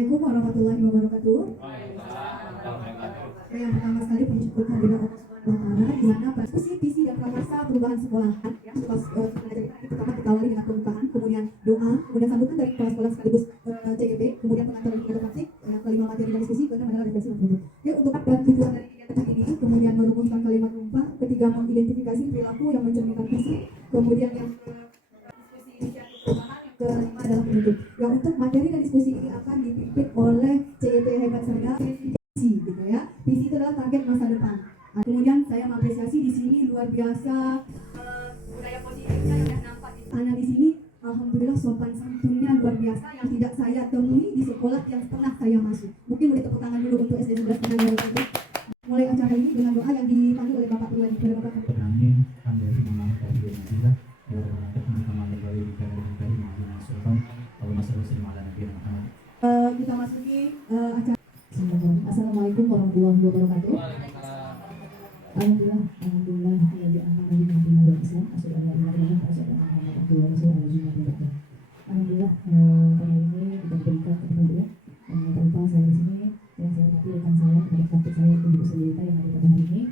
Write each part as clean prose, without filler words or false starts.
Assalamualaikum warahmatullahi wabarakatuh. Yang pertama sekali puji syukur kehadiran Allah di mana diskusi visi dan prakarsa perubahan sekolah ya pertama ditawari dengan pembukaan, kemudian doa, kemudian sambutan dari kepala sekolah sekaligus CGP, kemudian pengantar dari praktik, yang kelima materi dan diskusi, kemudian adalah refleksi dan ya untuk dan tujuan dari kegiatan ini, kemudian merumuskan kalimat rumpah, ketiga mengidentifikasi perilaku yang mencerminkan visi, kemudian yang diskusi inisiatif perubahan, yang kelima adalah penutup. Yang untuk materi dan diskusi ini akan dipimpin oleh CGP Hebat Serda visi gitu ya. Visi itu adalah target masa depan. Nah, kemudian saya mengapresiasi di sini luar biasa budaya positifnya yang nampak di anak di sini. Alhamdulillah sopan santunnya luar biasa yang tidak saya temui di sekolah yang pernah saya masuk. Mungkin boleh tepuk tangan dulu untuk SD 11 Penanggalan itu. Mulai acara ini dengan doa yang dipandu oleh Bapak Purwadi kepada Bapak Kapten. Amin. Alhamdulillah terima kita masuki acara. Assalamualaikum warahmatullahi wabarakatuh. Alhamdulillah ya di antara nabi Islam alhamdulillah pada ini kita berikan kepada tanpa saya di sini yang saya hormati rekan saya, adik saya, ibu Selita yang ada pada hari ini,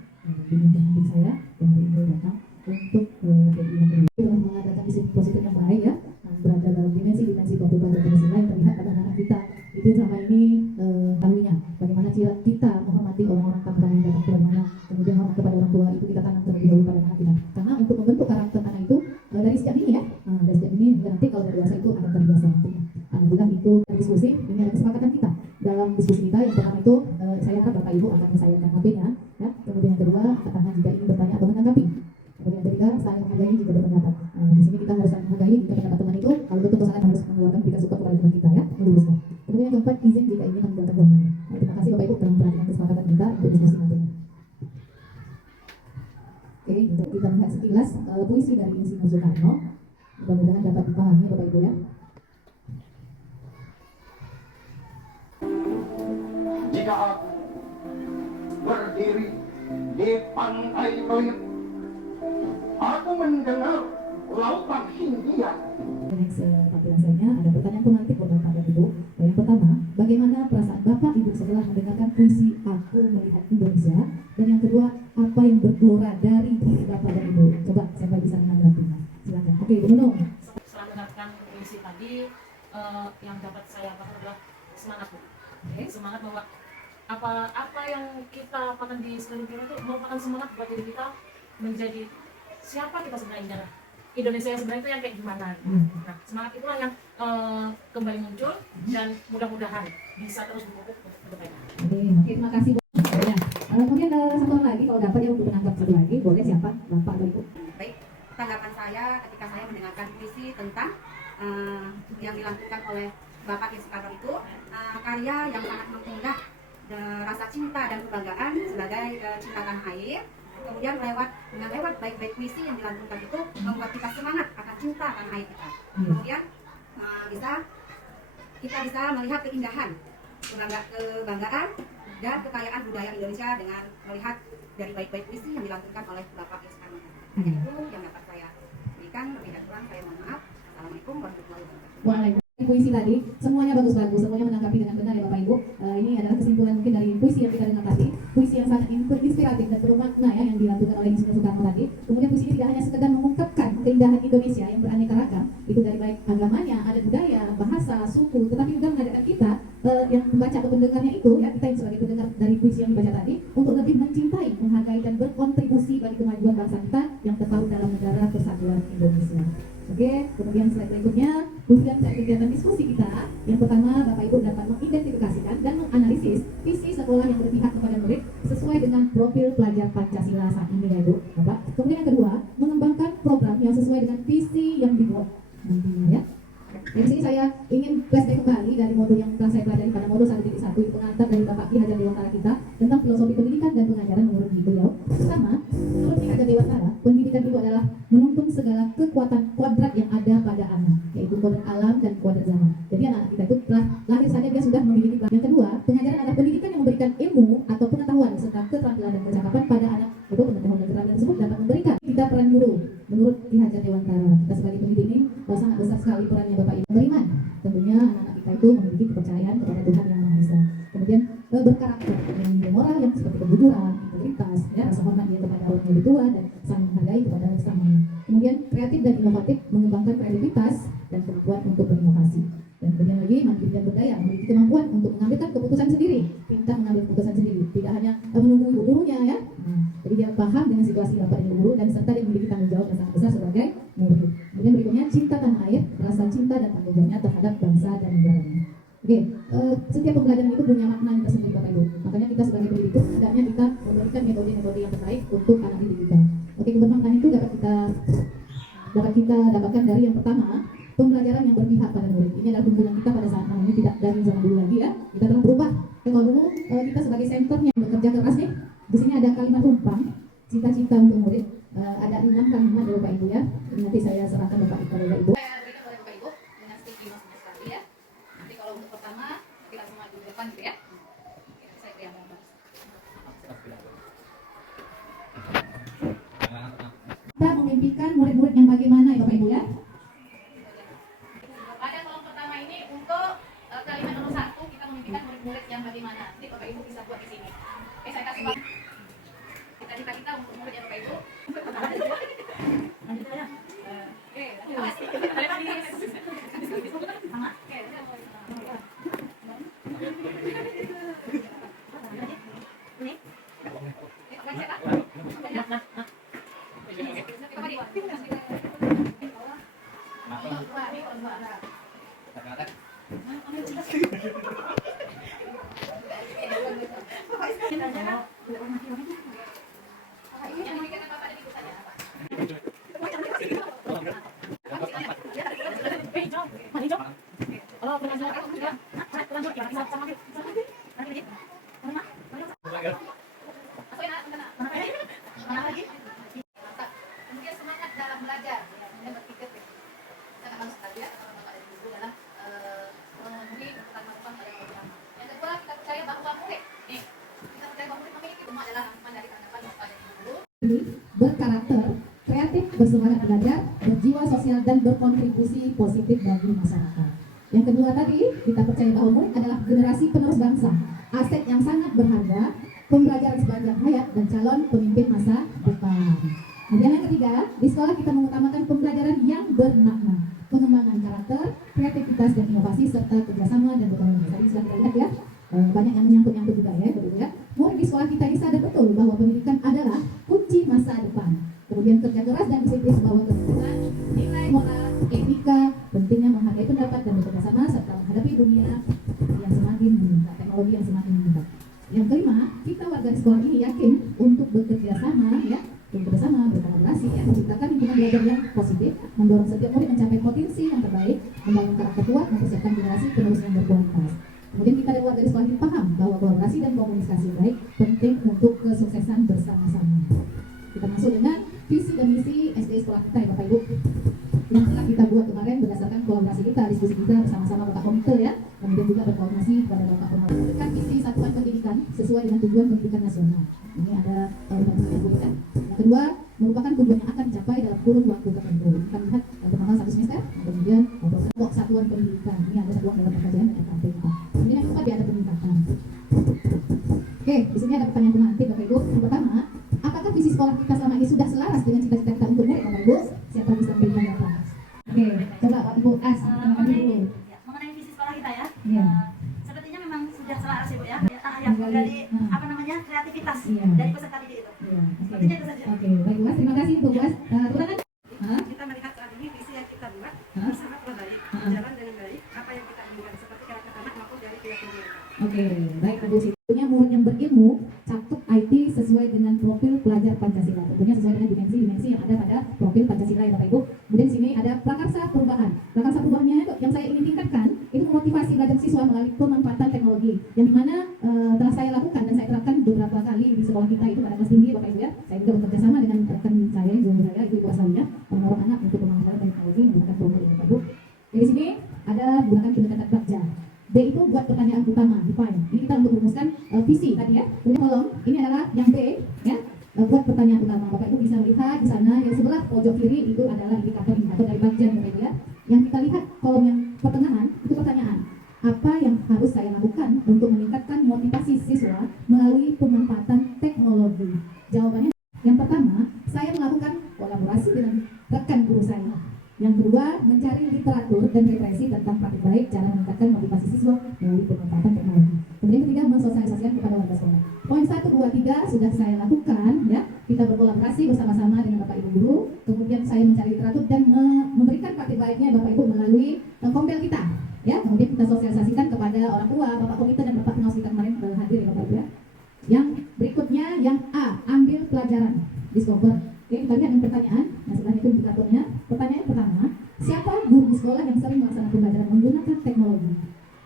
diminta hadir saya yang hari ini datang untuk telah mengadakan visi positif yang baik ya, berada dalam dimensi Papua dan Pancasila yang terlihat pada anak kita. Itu selama ini tahunya bagaimana kita menghormati orang-orang kampung yang datang ke mana, kemudian hormat kepada orang tua itu kita tanam terlebih dahulu pada anak kita. Karena untuk membentuk karakter anak itu dari sejak ini ya, dari sejak ini hingga nanti kalau dewasa itu akan terbiasa nantinya. Alhamdulillah itu diskusi, ini ada kesepakatan kita dalam diskusi kita. Yang pertama itu saya kan Bapak Ibu akan saya tanggapinya ya. Kemudian yang kedua katakan jika ingin bertanya atau menanggapi. Kemudian yang ketiga saling menghargai jika berpendapat. Di sini kita harus saling menghargai jika pendapat teman itu kalau betul pasangan harus mengeluarkan kita suka kepada teman kita ya, meluruskan. Kemudian yang keempat izin jika ingin meninggalkan ruangan. Terima kasih Bapak Ibu telah memperhatikan kesepakatan kita untuk diskusi nantinya. Oke, untuk kita melihat sekilas puisi dari Insinyur Soekarno. Mudah-mudahan dapat dipahami Bapak Ibu ya. Jika aku berdiri di pantai Belit, aku mendengar lautan Hindia. Next tampilan selanjutnya ada pertanyaan pemantik buat Bapak dan Ibu. Yang pertama, bagaimana perasaan Bapak Ibu setelah mendengarkan puisi Aku Melihat Indonesia? Dan yang kedua, apa yang bergelora dari diri Bapak dan Ibu? Coba siapa bisa menanggapi? Silakan. Oke, Bu Nunung. Setelah mendengarkan puisi tadi, yang dapat saya dapat adalah semangat, Bu. Semangat bahwa apa yang kita lakukan di sekeliling kita itu merupakan semangat buat diri kita menjadi siapa kita sebenarnya. Indonesia yang sebenarnya itu yang kayak gimana. Nah, semangat itulah yang kembali muncul dan mudah-mudahan bisa terus dipupuk ke depannya. Oke, terima kasih Bu. Ya. Kemudian satu orang lagi kalau dapat ya untuk menangkap satu lagi, boleh siapa? Bapak atau Ibu? Baik, tanggapan saya ketika saya mendengarkan puisi tentang yang dilakukan oleh Bapak Soekarno itu karya yang sangat mengunggah rasa cinta dan kebanggaan sebagai cinta tanah air. Kemudian lewat baik-baik puisi yang dilantunkan itu membuat kita semangat akan cinta tanah air kita. Kemudian kita bisa melihat keindahan, kebanggaan dan kekayaan budaya Indonesia dengan melihat dari baik-baik puisi yang dilantunkan oleh Bapak Soekarno. Hanya itu yang dapat saya berikan. Lebih dan kurang saya mohon maaf. Assalamualaikum warahmatullahi wabarakatuh. Waalaikumsalam. Puisi tadi semuanya bagus-bagus, semuanya menanggapi dengan benar ya Bapak Ibu. Ini adalah kesimpulan mungkin dari puisi yang kita dengar tadi, puisi yang sangat inspiratif dan penuh makna ya yang dilakukan oleh Insinyur Soekarno tadi. Kemudian puisi ini tidak hanya sekedar mengungkapkan keindahan Indonesia yang beraneka ragam, itu dari baik agamanya, adat budaya, bahasa, suku, tetapi juga mengadakan kita yang membaca atau pendengarnya itu ya, kita yang sebagai pendengar dari puisi yang dibaca tadi untuk lebih mencintai, menghargai dan berkontribusi bagi kemajuan bangsa kita yang tertaruh dalam negara kesatuan Indonesia. Oke, kemudian slide berikutnya, kemudian kegiatan diskusi kita. Yang pertama, Bapak Ibu dapat mengidentifikasikan dan menganalisis visi sekolah yang berpihak kepada murid sesuai dengan profil pelajar Pancasila saat ini ya Bu, Bapak. Kemudian yang kedua, mengembangkan program yang sesuai dengan visi yang dibuat nantinya ya. Di sini saya ingin flashback kembali dari modul yang telah saya pelajari pada modul 1.1 pengantar dari Bapak Ki Hajar Dewantara kita tentang filosofi pendidikan dan pengajaran menurut beliau. Pertama, menurut Ki Hajar Dewantara, pendidikan itu adalah menuntun segala kekuatan kuadrat yang ada pada anak, yaitu kuadrat alam dan kuadrat zaman. Jadi anak-anak kita itu telah lahir saja dia sudah memiliki. Yang kedua, pengajaran adalah pendidikan yang memberikan ilmu atau pengetahuan serta keterampilan dan kecakapan pada anak. Itu pengetahuan dan keterampilan tersebut dapat memberikan kita peran guru. Menurut Ki Hajar Dewantara, kita sebagai pendidik ini sangat besar sekali perannya Bapak Ibu. Beriman, tentunya anak-anak kita itu memiliki kepercayaan kepada Tuhan berkarakter, dengan nilai moral yang seperti kejujuran, integritas, ya, rasa hormat dia kepada orang yang lebih tua dan saling menghargai kepada sesama. Kemudian kreatif dan inovatif, mengembangkan kreativitas dan kemampuan untuk berinovasi. Dan kemudian lagi mandiri dan berdaya, memiliki kemampuan untuk mengambil keputusan sendiri, pintar mengambil keputusan sendiri, tidak hanya menunggu ibu gurunya ya. Jadi dia paham dengan situasi bapak dan ibu guru dan serta dia memiliki tanggung jawab yang sangat besar sebagai murid. Kemudian berikutnya cinta tanah air, rasa cinta dan tanggung jawabnya terhadap bangsa dan negaranya. Oke, setiap pembelajaran itu punya makna yang tersendiri Bapak Ibu. Makanya kita sebagai pendidik itu hendaknya kita memberikan metode-metode yang terbaik untuk anak didik kita. Oke, kebermanfaatan itu dapat kita dapatkan dari yang pertama, pembelajaran yang berpihak pada murid. Ini adalah tuntunan kita pada saat ini, tidak dari zaman dulu lagi ya. Kita telah berubah. Kalau dulu kita sebagai senternya bekerja keras nih. Di sini ada kalimat rumpang, cita-cita untuk murid. Ada 6 kalimat dari Bapak Ibu ya. Ini nanti saya serahkan Bapak Ibu. Saya berikan oleh Bapak Ibu dengan sticky notes-nya sekali ya. Nanti kalau untuk pertama kita semua di depan gitu ya. Saya beri yang kita memimpikan murid-murid yang bagaimana ya Bapak Ibu ya. Pada kolom pertama ini untuk kalimat nomor 1 kita memimpikan murid-murid yang bagaimana. Jadi Bapak Ibu bisa buat di sini. Oke, saya kasih cita-cita kita untuk murid ya Bapak Ibu. Kemudian semangat dalam belajar, kemudian berpikir kita harus belajar Bapak dan Ibu dalam memenuhi kebutuhan pada program. Yang kedua, kita percaya bahwa murid, kita percaya bahwa murid memiliki semua adalah rangkuman dari hadapan Bapak dan Ibu. Berkarakter, kreatif, bersemangat belajar, berjiwa sosial dan berkontribusi positif bagi masyarakat. Yang kedua tadi, kita percaya bahwa murid adalah generasi penerus bangsa, aset yang sangat berharga, pembelajaran sepanjang hayat dan calon pemimpin masa depan. Kemudian yang ketiga, di sekolah kita mengutamakan pembelajaran yang bermakna, pengembangan karakter, kreativitas dan inovasi serta kerjasama dan bertanggung jawab. Tadi sudah kita lihat ya, banyak yang menyangkut-nyangkut juga ya, begitu ya. Murid di sekolah kita ini sadar betul bahwa pendidikan adalah kunci masa depan. Kemudian kerja keras dan disiplin sebuah kebutuhan, nilai moral, etika, pentingnya menghargai pendapat dan bekerja sama serta menghadapi dunia yang semakin meningkat, teknologi yang semakin meningkat. Yang kelima, kita warga di sekolah ini yakin untuk bekerja sama ya, bersama, berkolaborasi ya, menciptakan lingkungan belajar yang positif, mendorong setiap murid mencapai potensi yang terbaik, membangun karakter kuat, mempersiapkan generasi penerus yang berkualitas. Kemudian kita dari warga di sekolah ini paham bahwa kolaborasi dan komunikasi baik penting untuk kesuksesan bersama-sama. Kita masuk dengan visi dan misi SD sekolah kita ya Bapak Ibu, yang telah kita buat kemarin berdasarkan kolaborasi kita, diskusi kita bersama-sama Bapak Komite ya, kemudian juga berkoordinasi kepada Bapak Komite. Dengan visi satuan pendidikan sesuai dengan tujuan pendidikan nasional. Ini ada ya. Yang kedua, merupakan tujuan yang akan dicapai dalam kurun waktu tertentu. Kita lihat pertama 1 semester, kemudian kelompok satuan pendidikan. Ini ada satuan dalam kajian FKP kita. Kemudian yang keempat ada peningkatan. Oke, di sini ada pertanyaan pemantik Bapak Ibu. Yang pertama, apakah visi sekolah kita selama ini sudah selaras dengan cita-cita kita untuk murid Bapak Ibu? Siapa bisa berikan data? Oke, coba Pak Ibu dulu. Mengenai visi sekolah kita ya. Iya. Sepertinya memang sudah selaras Ibu ya. Yang dari apa namanya kreativitas dari peserta didik itu. Iya. Sepertinya itu saja. Oke, baik Mas, terima kasih Bu Mas. Turunan. Kita melihat saat ini visi yang kita buat sangatlah baik, berjalan dengan baik, apa yang kita inginkan seperti karakter anak maupun dari pihak pemerintah. Oke, baik Bu. Tentunya murid yang berilmu cakup IT sesuai dengan profil pelajar Pancasila. Tentunya sesuai dengan dimensi-dimensi yang ada pada profil Pancasila ya Bapak Ibu. Kemudian sini ada prakarsa perubahan. Prakarsa perubahannya yang saya ingin tingkatkan itu memotivasi belajar siswa melalui pemanfaatan teknologi yang dimana telah saya lakukan dan saya terapkan beberapa kali di sekolah kita itu pada kelas tinggi Bapak Ibu ya. Saya juga bekerja sama dengan rekan saya, guru saya, ibu asalnya mendorong anak untuk pemanfaatan teknologi menggunakan program ya Bapak Ibu. Di sini ada gunakan pendekatan kerja. D itu buat pertanyaan utama, define. Ini kita untuk merumuskan visi tadi ya. Kemudian kolom ini adalah yang B ya. Buat pertanyaan utama. Bapak Ibu bisa melihat di sana yang sebelah pojok kiri itu adalah indikator dari bagian Bapak Ibu ya. Yang kita lihat kolom yang pertengahan itu pertanyaan. Apa yang yang harus saya lakukan untuk meningkatkan motivasi siswa melalui pemanfaatan teknologi? Jawabannya, yang pertama, saya melakukan kolaborasi dengan rekan guru saya. Yang kedua, mencari literatur dan referensi tentang praktik baik cara meningkatkan motivasi siswa melalui pemanfaatan teknologi. Kemudian ketiga, mensosialisasikan kepada warga sekolah. Poin 1, 2, 3 sudah saya lakukan, ya. Kita berkolaborasi bersama-sama dengan Bapak Ibu guru. Kemudian saya mencari literatur dan memberikan praktik baiknya Bapak Ibu melalui kompel kita, ya. Kemudian kita sosialisasikan kepada orang tua, Bapak Komite dan Bapak Pengawas kita kemarin hadir, ya Bapak Ibu, ya. Yang berikutnya, yang A, ambil pelajaran, discover. Oke, kita lihat yang pertanyaan. Nah, setelah itu indikatornya. Pertanyaan pertama, siapa guru di sekolah yang sering melaksanakan pembelajaran menggunakan teknologi?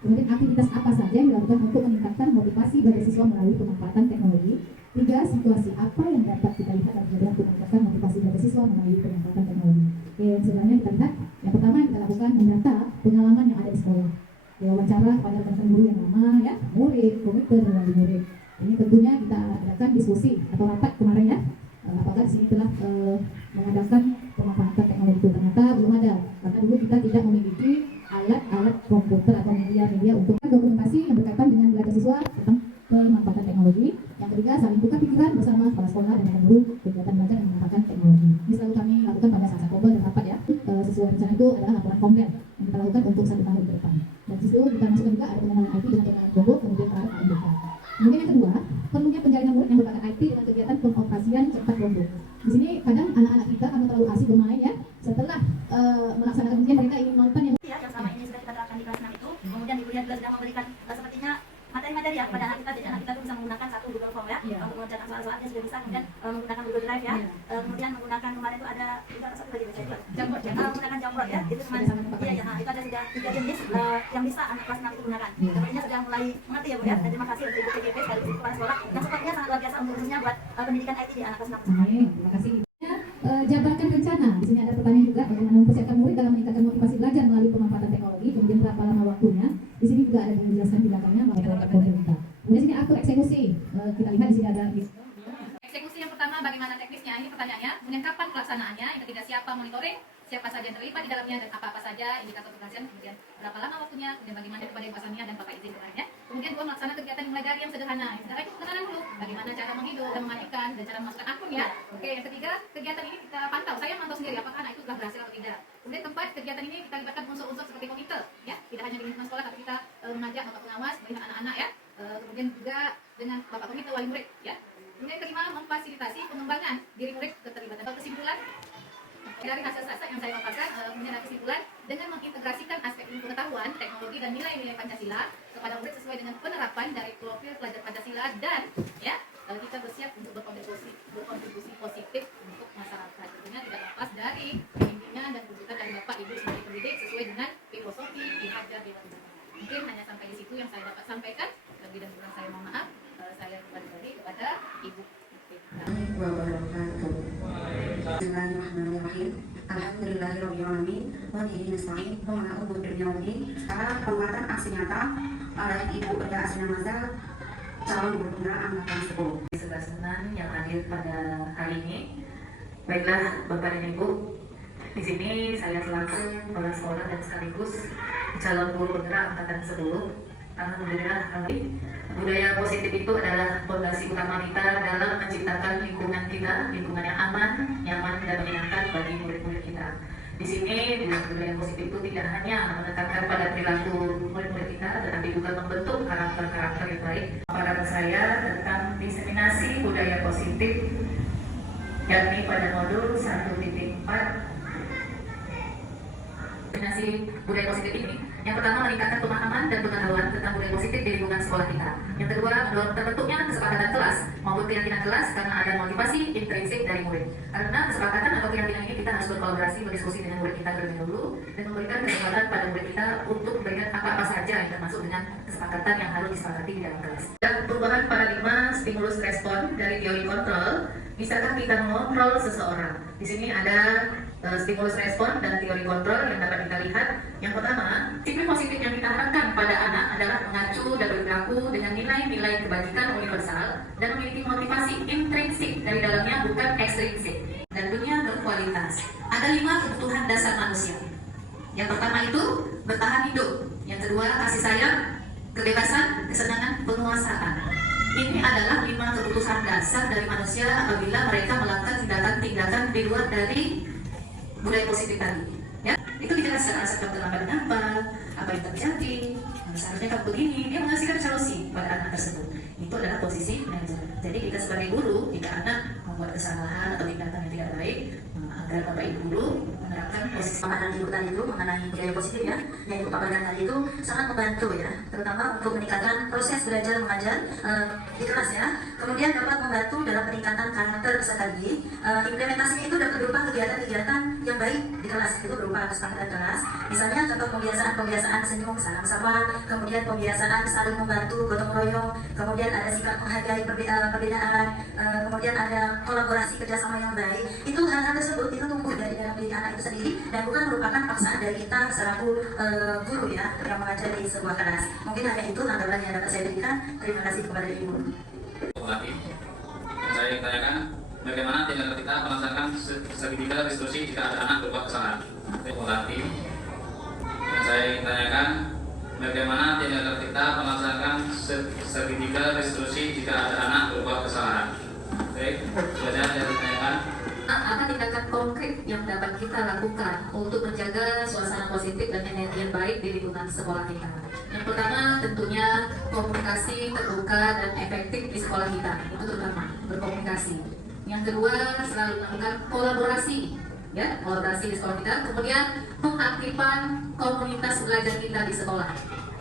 Kemudian aktivitas apa saja yang dilakukan untuk meningkatkan motivasi bagi siswa melalui pemanfaatan teknologi? 3, situasi apa yang dapat kita lihat dalam program untuk meningkatkan motivasi bagi siswa melalui pemanfaatan teknologi? Oke, sebenarnya kita lihat. Yang pertama yang kita lakukan mendata pengalaman yang ada di sekolah. Wawancara kepada rekan guru yang lama, ya, murid, komite dan wali murid. Ini tentunya kita adakan diskusi atau rapat kemarin, ya. Apakah di sini telah mengadakan pemanfaatan teknologi itu? Ternyata belum ada, karena dulu kita tidak memiliki alat-alat komputer atau media-media untuk dokumentasi yang berkaitan dengan belajar siswa tentang pemanfaatan teknologi. Yang ketiga, saling tukar pikiran bersama kepala sekolah dan guru kegiatan belajar yang memanfaatkan teknologi. Ini selalu kami lakukan pada saat kompel dan rapat, ya. Sesuai rencana itu adalah laporan kompel yang kita lakukan untuk 1 tahun ke depan. Dan di situ kita masukkan juga ada pengenalan IT dengan pengenalan Google, kemudian terakhir AIBK. Kemudian yang kedua, perlunya penjaringan murid yang berbakat IT dengan kegiatan pengoperasian cepat Chromebook. Di sini kadang anak-anak kita karena terlalu asik bermain, ya, setelah melaksanakan ujian mereka ingin nonton yang Ya, yang selama ini sudah kita terapkan di kelas 6 itu, kemudian Ibu Lia juga sudah memberikan sepertinya materi-materi ya pada anak kita, jadi anak kita tuh bisa menggunakan satu Google Form, ya, untuk mengerjakan soal-soalnya sudah bisa, kemudian menggunakan Google Drive, ya, kemudian menggunakan kemarin itu ada satu lagi Jamboard, ya, menggunakan Jamboard, ya, itu kemarin, iya, ya, itu ada sudah 3 jenis yang bisa anak kelas 6 itu gunakan. Sepertinya sudah mulai mengerti, ya Bu, ya, dan terima kasih untuk Ibu PGP sekali kepala sekolah yang sepertinya sangat luar biasa untuk khususnya buat pendidikan IT di anak kelas 6. Terima kasih. Jabarkan rencana. Di sini ada pertanyaan juga bagaimana mempersiapkan murid dalam meningkatkan motivasi belajar melalui pemanfaatan teknologi. Kemudian berapa lama waktunya? Di sini juga ada yang dijelaskan di belakangnya melalui program kita. Kemudian sini atur eksekusi. Kita lihat di sini ada eksekusi yang pertama bagaimana teknisnya, ini pertanyaannya. Kemudian kapan pelaksanaannya? Yang ketiga siapa monitoring? Siapa saja yang terlibat di dalamnya dan apa-apa saja indikator keberhasilan? Kemudian berapa lama waktunya? Kemudian bagaimana kepada Ibu Asania dan Bapak izin kemarin, ya. Kemudian 2, melaksanakan kegiatan mulai dari yang sederhana. Yang sederhana itu pengenalan dulu. Bagaimana cara menghidup dan mematikan dan cara memasukkan akun, ya. Oke, yang ketiga kegiatan ini kita pantau. Saya memantau sendiri apakah anak itu sudah berhasil atau tidak. Kemudian keempat, kegiatan ini kita libatkan unsur-unsur seperti komite, ya. Tidak hanya di lingkungan sekolah, tapi kita mengajak bapak pengawas, melihat anak-anak, ya. Kemudian juga dengan bapak komite wali murid, ya. Kemudian kelima, memfasilitasi pengembangan diri murid keterlibatan. Kesimpulan dari hasil-hasil yang saya paparkan, kemudian ada kesimpulan dengan mengintegrasikan aspek ilmu pengetahuan, teknologi dan nilai-nilai Pancasila kepada murid sesuai dengan penerapan dari profil pelajar Pancasila dan, ya, kita bersiap untuk berkontribusi positif untuk masyarakat. Tentunya tidak lepas dari intinya dan tuntutan dari Bapak Ibu sebagai pendidik sesuai dengan filosofi Ki-Hajar Dewantara. Mungkin hanya sampai di situ yang saya dapat sampaikan. Lebih dan kurang saya mohon maaf. Saya kembali kepada Ibu. Bismillahirrahmanirrahim. Alhamdulillahirabbil alamin. Wa bihi nasta'in. Wa ala umuri dunyawati. Karena penguatan aksi nyata oleh Ibu Lia Asina Maza, calon guru penggerak angkatan 10. Sebelah senang yang hadir pada hari ini. Baiklah Bapak dan Ibu, di sini saya selaku kepala sekolah dan sekaligus calon guru penggerak angkatan 10. Alhamdulillah, budaya positif itu adalah fondasi utama kita dalam menciptakan lingkungan kita, lingkungan yang aman, nyaman dan menyenangkan bagi murid-murid kita. Di sini budaya positif itu tidak hanya menetapkan pada perilaku murid-murid kita, tetapi juga membentuk karakter-karakter yang baik. Pada saya tentang diseminasi budaya positif, yakni pada modul 1.4. Diseminasi budaya positif ini, yang pertama meningkatkan pemahaman dan pengetahuan tentang budaya positif di lingkungan sekolah kita. Yang kedua, terbentuknya kesepakatan kelas maupun keyakinan kelas karena ada motivasi intrinsik dari murid. Karena kesepakatan atau keyakinan ini kita harus berkolaborasi, berdiskusi dengan murid kita terlebih dahulu dan memberikan kesempatan pada murid kita untuk memberikan apa-apa saja yang termasuk dengan kesepakatan yang harus disepakati di dalam kelas. Dan perubahan paradigma stimulus respon dari teori kontrol, misalkan kita mengontrol seseorang. Di sini ada stimulus respon dan teori kontrol yang dapat kita lihat. Yang pertama, sikap positif yang kita harapkan pada anak adalah mengacu dan berperilaku dengan nilai-nilai kebajikan universal dan memiliki motivasi intrinsik dari dalamnya, bukan ekstrinsik, dan tentunya berkualitas. Ada 5 kebutuhan dasar manusia. Yang pertama itu bertahan hidup, yang kedua kasih sayang, kebebasan, kesenangan, penguasaan. Ini adalah 5 keputusan dasar dari manusia apabila mereka melakukan tindakan-tindakan di luar dari budaya positif tadi. Ya, itu dijelaskan asal kamu terlambat apa yang terjadi, seharusnya kamu begini, dia mengasihkan solusi pada anak tersebut. Itu adalah posisi manajer. Jadi kita sebagai guru, jika anak membuat kesalahan atau tindakan yang tidak baik, agar Bapak Ibu guru menerapkan posisi Pemahaman ibu tadi itu mengenai budaya positif ya, yang ibu paparkan tadi itu sangat membantu ya, terutama untuk meningkatkan proses belajar mengajar di kelas ya. Kemudian dapat membantu dalam peningkatan karakter peserta didik. Implementasinya itu dapat berupa kegiatan-kegiatan yang baik di kelas, itu berupa kesepakatan kelas. Misalnya contoh pembiasaan senyum, salam sapa, kemudian pembiasaan saling membantu, gotong royong, kemudian ada sikap menghargai perbedaan, kemudian ada kolaborasi kerjasama yang baik. Itu hal-hal tersebut itu tumbuh dari dalam diri anak itu sendiri dan bukan merupakan paksaan dari kita selaku guru ya yang mengajar di sebuah kelas. Mungkin hanya itu tanggapan yang dapat saya berikan. Terima kasih kepada ibu. Saya tanyakan bagaimana tindakan kita melaksanakan segitiga restitusi jika ada anak berbuat kesalahan. Saya tanyakan bagaimana tindakan kita melaksanakan segitiga restitusi jika ada anak berbuat kesalahan. Baik, sudah saya tanyakan. Apa tindakan konkret yang dapat kita lakukan untuk menjaga suasana positif dan energi yang baik di lingkungan sekolah kita? Yang pertama tentunya komunikasi terbuka dan efektif di sekolah kita, itu terutama berkomunikasi. Yang kedua selalu melakukan kolaborasi, ya kolaborasi di sekolah kita. Kemudian pengaktifan komunitas belajar kita di sekolah.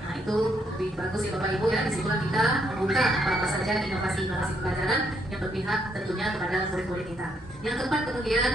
Nah itu lebih bagus ya Bapak Ibu ya, disitulah kita membuka apa-apa saja inovasi-inovasi pelajaran yang berpihak tentunya kepada murid-murid kita. Yang keempat kemudian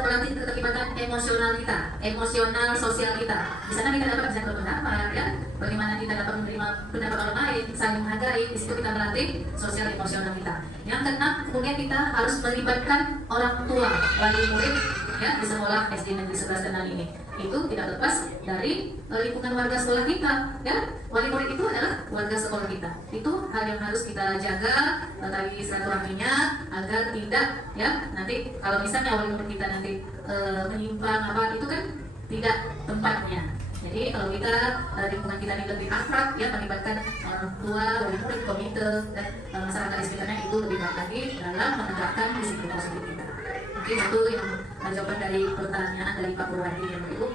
melatih keterlibatan emosional kita, emosional sosial kita. Di sana kita dapat bisa berpendapat ya, bagaimana kita dapat menerima pendapat orang lain, saling menghargai. Di situ kita melatih sosial emosional kita. Yang keenam kemudian kita harus melibatkan orang tua, wali murid ya di sekolah SD Negeri 11 Tenang ini. Itu tidak lepas dari lingkungan warga sekolah kita ya. Wali murid itu adalah warga sekolah kita. Itu hal yang harus kita jaga tadi silaturahminya agar tidak ya nanti kalau misalnya wali murid kita nanti menyimpang apa itu kan tidak tempatnya. Jadi kalau kita lingkungan kita ini lebih akrab ya, melibatkan orang tua, wali murid, komite dan masyarakat di sekitarnya, itu lebih baik lagi dalam menegakkan disiplin positif kita. Mungkin itu yang jawaban dari pertanyaan dari Pak Purwadi ya Ibu.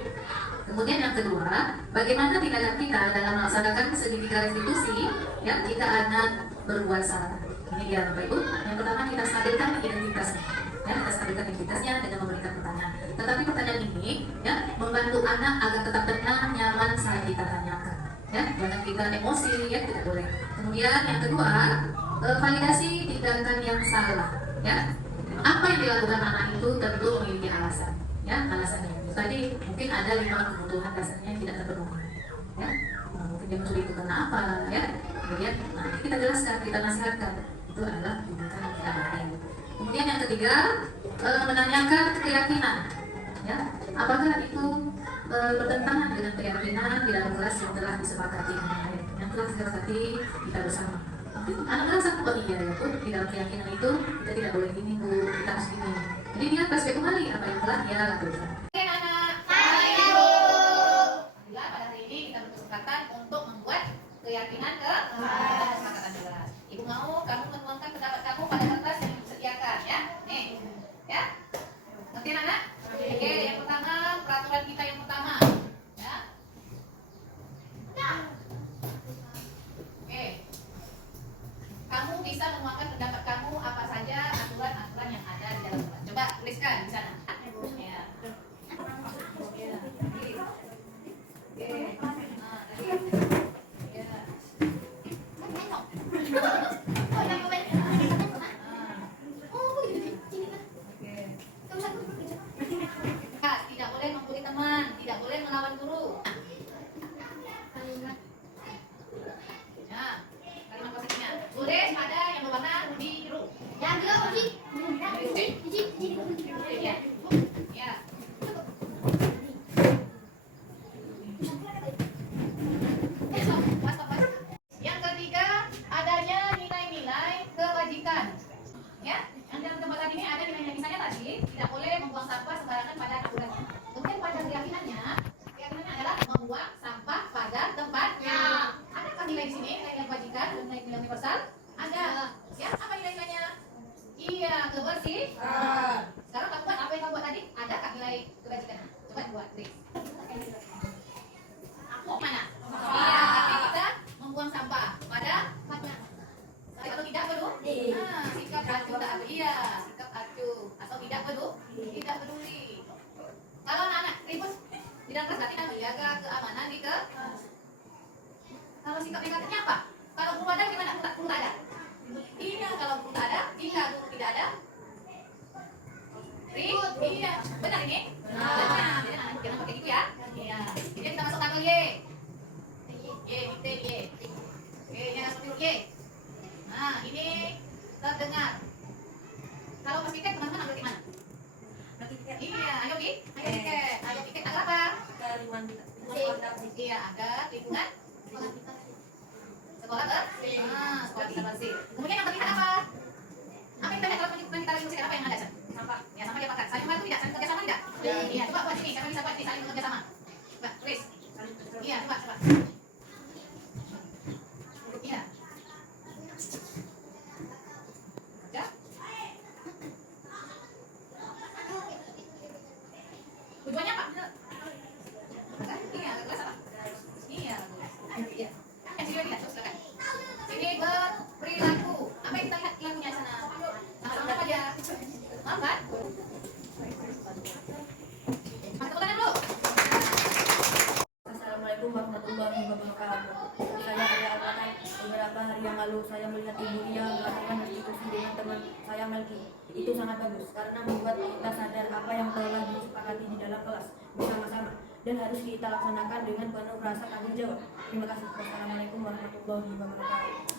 Kemudian yang kedua, bagaimana tindakan kita dalam melaksanakan segitiga restitusi ya jika anak berbuat salah. Ini dia Bapak Ibu. Yang pertama kita stabilkan identitasnya. Ya, kita stabilkan identitasnya dengan memberikan pertanyaan. Tetapi pertanyaan ini ya membantu anak agar tetap tenang, nyaman saat kita tanyakan. Ya, jangan kita emosi ya, tidak boleh. Kemudian yang kedua, validasi tindakan yang salah. Ya, apa yang dilakukan anak itu tentu memiliki alasan. Ya, alasannya. Tadi mungkin ada 5 kebutuhan dasarnya yang tidak terpenuhi. Ya, mungkin dia mencuri itu karena apa? Ya, kemudian nanti kita jelaskan, kita nasihatkan. Itu adalah tindakan yang tidak baik. Kemudian yang ketiga, menanyakan keyakinan. Ya, apakah itu bertentangan dengan keyakinan di dalam kelas yang telah disepakati, yang telah disepakati kita bersama. Anak merasa oh iya ya Bu, di dalam keyakinan itu kita tidak boleh gini Bu, kita harus gini. Jadi dia flashback kembali apa yang telah dia lakukan. Oke anak, alhamdulillah pada hari ini kita berkesempatan untuk membuat keyakinan kesepakatan kelas. Ibu mau kamu menuangkan pendapat kamu pada kertas yang disediakan ya. Nih, ya. Ngerti anak? Oke, yang pertama peraturan kita yang pertama. Ya. Oke. Kamu bisa menuangkan pendapat kamu apa saja aturan-aturan yang ada di dalam kelas. Coba tuliskan di sana. Ya. Tidak boleh membuli teman, tidak boleh melawan guru. Nah, kalimat positifnya. Tulis pada yang berwarna biru. Yang biru, Uji. Ya. universal? Ada. Ya, apa nilai-nilainya? Iya, kebersihan. Sekarang kamu buat apa yang kamu buat tadi? Ada nggak nilai kebajikan? Coba buat, Grace. Aku mana? Iya, kita membuang sampah pada tapi kalau tidak perlu, sikap acuh tak apa? Iya, sikap acuh atau tidak perlu, tidak peduli. Kalau anak-anak ribut di dalam kelas berarti kan menjaga keamanan di ke. Kalau sikap negatifnya apa? Kalau guru ada gimana? Guru tak ada? Iya, kalau guru tak ada, jika guru tidak ada, ribut. Iya, benar ini? Benar. Jadi jangan pakai gitu ya. Iya. Jadi kita masuk tanggal Y. Y, kita Y. Oke, ini ada seperti Y. Nah, ini terdengar. Kalau pas tiket, teman-teman ambil tiket mana? Iya, ayo Bi, ayo tiket. Ayo tiket agar apa? Iya, agar lingkungan sekolah sekolah bisa bersih. Kemudian yang ketiga apa? Apa yang kita lihat kalau kita lagi musik apa yang ada? Sampah. Ya, sampah dia pakai. Saling membantu tidak? Saling bekerja sama tidak? Iya, coba buat sini. Siapa bisa buat ini saling bekerja sama? Coba, tulis. Iya, coba. Iya. Ya. Tujuannya apa? Iya, kelas apa? Iya, iya. Video tidak, terus silakan. Ini berperilaku. Apa yang kita lihat lagunya sana? Sama-sama apa dia? Maaf kan? Mas tepuk tangan dulu. Assalamualaikum warahmatullahi wabarakatuh. Saya Arya Alfatan. Beberapa hari yang lalu saya melihat Ibu Ria melakukan diskusi dengan teman saya Melki. Itu sangat bagus karena membuat kita sadar apa yang telah disepakati di dalam kelas bersama-sama dan harus kita laksanakan dengan penuh rasa tanggung jawab. Terima kasih. Wassalamualaikum warahmatullahi wabarakatuh.